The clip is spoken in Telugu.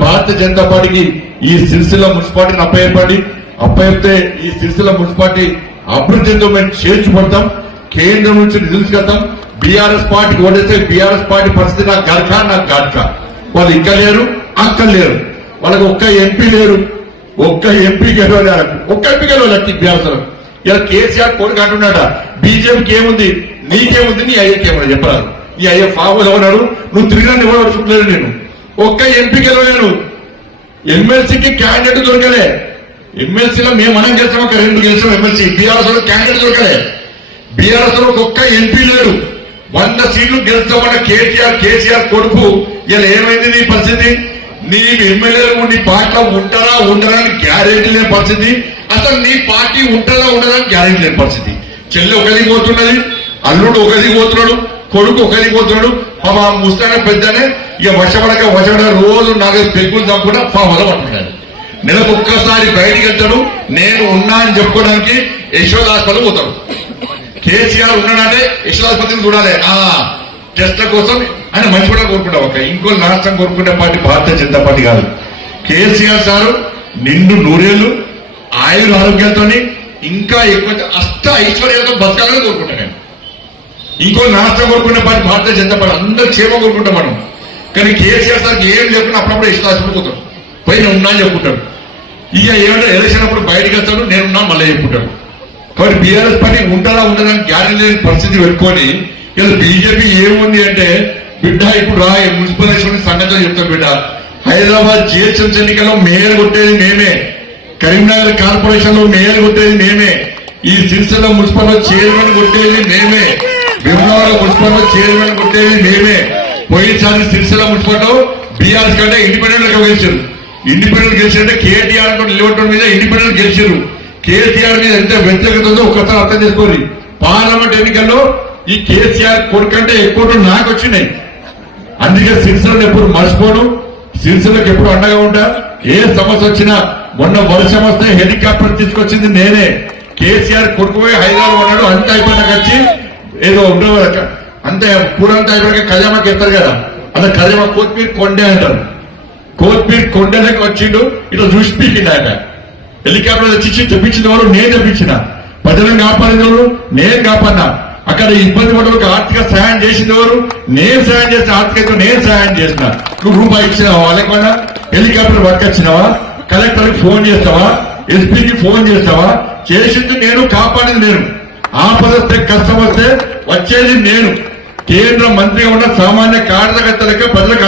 భారతీయ జనతా పార్టీకి ఈ సిరిసిల్ల మున్సిపాలిటీని అప్పచెప్తే ఈ సిరిసిల్ల మున్సిపాలిటీ అభివృద్ధితో మేము చేర్చుకుంటాం. కేంద్రం నుంచి నిధులు చేద్దాం. బీఆర్ఎస్ పార్టీకి ఓటేస్తే బీఆర్ఎస్ పార్టీ పరిస్థితి నాకు గడక వాళ్ళు ఇక్కడ లేరు, అక్కడ లేరు. వాళ్ళకి ఒక్క ఎంపీ లేరు, ఒక్క ఎంపీ గెలవలేరు, ఒక్క ఎంపీ గెలవలేదు బీఆర్ఎస్. ఇలా కేసీఆర్ కొడుకు అంటున్నాడ బీజేపీకి ఏముంది, నీకేముంది, నీ అయ్యకి ఏమన్నా చెప్పరాదు. నీ అయ్య ఫామ్ ఉన్నాడు, నువ్వు తిరిగినా ఎవరు అడుచుకుంటలేదు. నేను ఒక్క ఎంపీ గెలవలేను, ఎమ్మెల్సీకి క్యాండిడేట్ దొరకలే. ఎమ్మెల్సీలో మనం గెలిచాం, ఒక 2 గెలిచాం ఎమ్మెల్సీ. బీఆర్ఎస్ లో క్యాండిడేట్ దొరకలే. బీఆర్ఎస్ లో ఒక్క ఎంపీ లేడు. 100 సీట్లు గెలుస్తామన్న కేసీఆర్ కొడుకు ఇలా ఏమైంది నీ పరిస్థితి? నీ ఎమ్మెల్యేలు నీ పార్టీలో ఉంటారా ఉండరా అని గ్యారెంటీ లేని పరిస్థితి. అసలు నీ పార్టీ ఉంటుందా ఉండదా అని గ్యారెంటీ లేని పరిస్థితి. చెల్లి ఒకరికి పోతున్నది, అల్లుడు ఒకరికి పోతున్నాడు, కొడుకు ఒకరికి పోతున్నాడు. మా ముస్తానే పెద్దనే ఇక వర్షపడక రోజు నాకు పెగ్గులు తప్పకుండా పావులో పట్టుకున్నాడు. నెలకు ఒక్కసారి బయటికి వెళ్తాడు. నేను ఉన్నా అని చెప్పుకోవడానికి యశోద హాస్పిటల్ పోతాడు. కేసీఆర్ ఉన్నాడంటే యశోద హాస్పిటల్ చూడాలి. టెస్ట్ల కోసం ఆయన మంచి కూడా కోరుకుంటాం. ఒక ఇంకో రాష్ట్రం కోరుకునే పార్టీ భారతీయ జనతా పార్టీ కాదు. కేసీఆర్ సారు నిండు 100 ఏళ్ళు ఆయుర ఆరోగ్యంతో ఇంకా ఎక్కువ అష్ట ఐశ్వర్యాలతో బతకాలని కోరుకుంటాను నేను. ఇంకో రాష్ట్రం కోరుకునే పార్టీ భారతీయ జనతా పార్టీ. అందరూ క్షేమం కోరుకుంటాం మనం. కానీ కేసీఆర్ సార్కి ఏం లేకుండా అప్పుడప్పుడు యశోదాసులు పోతాడు, పైన ఉన్నా అని చెప్పుకుంటాడు. ఇక ఏమంటే ఎలక్షన్ అప్పుడు బయటకు వెళ్తాడు, నేనున్నా మళ్ళీ చెప్పుకుంటాడు. కాబట్టి బీఆర్ఎస్ పార్టీ ఉంటారా ఉండదని గ్యారెంటీ లేని పరిస్థితి పెట్టుకొని ఇలా బీజేపీ ఏముంది అంటే, బిడ్డ ఇప్పుడు రా మున్సిపల్ ఎలక్షన్ సంగతిలో చెప్తాం. బిడ్డ హైదరాబాద్ జిహెచ్ఎంసీ ఎన్నికల్లో మేయర్ కొట్టేది మేమే, కరీంనగర్ కార్పొరేషన్ లో మేయర్ కొట్టేది మేమే, ఈ సిరిసిల్ల మున్సిపల్ లో చైర్మన్ కొట్టేది మేమే, భీమవరం మున్సిపల్ లో చైర్మన్ కొట్టేది మేమే. పోయినసారి సిరిసిల్ల మున్సిపల్ లో బీఆర్ఎస్ కంటే ఇండిపెండెంట్ గా గెలిచారు. ఇండిపెండెంట్ గెలిచారంటే కేటీఆర్ నిలబడటం మీద ఇండిపెండెంట్ గెలిచారు. కేసీఆర్ మీద ఎంత వ్యతిరేకత ఉందో ఒక్కసారి అర్థం చేసుకోండి. పార్లమెంట్ ఎన్నికల్లో ఈ కేసీఆర్ కొడుకంటే ఎక్కువ నాకు వచ్చినాయి. అందుకే సిరిసిల్లను ఎప్పుడు మర్చిపోను, సిరిసిల్లకు ఎప్పుడు అండగా ఉంటా. ఏ సమస్య వచ్చినా, మొన్న వర్షం వస్తే హెలికాప్టర్ తీసుకొచ్చింది నేనే. కేసీఆర్ కొడుకుపోయి హైదరాబాద్ ఉన్నాడు. అంత అయిపోయినాక వచ్చి ఏదో ఉండవు అంతే పూరంతా అయిపోయాక ఖజామాకి ఎత్తారు కదా, అలా ఖజామా కొత్తిమీర కొండే అంటారు. కొత్తిమీర కొండలకి వచ్చిండు, ఇట్లా చూసి పీకింది ఆయన. హెలికాప్టర్ తెచ్చి తెప్పించిన వారు నేను తెప్పించిన, ప్రజలను కాపాడిన వారు నేను కాపాడినా. అక్కడ ఇబ్బంది పడవలకు ఆర్థిక సహాయం చేసిన వారు నేను సహాయం చేసిన, ఆర్థికంగా నేను సహాయం చేసిన. నువ్వు రూపాయి ఇచ్చినావా? లేకుండా హెలికాప్టర్ పట్టుకొచ్చినావా? కలెక్టర్కి ఫోన్ చేస్తావా? ఎస్పీకి ఫోన్ చేస్తావా? చేసింది నేను, కాపాడింది నేను. ఆపద వస్తే కష్టం వస్తే వచ్చేది నేను. కేంద్ర మంత్రిగా ఉన్న సామాన్య కార్యకర్తలకే ప్రజలకు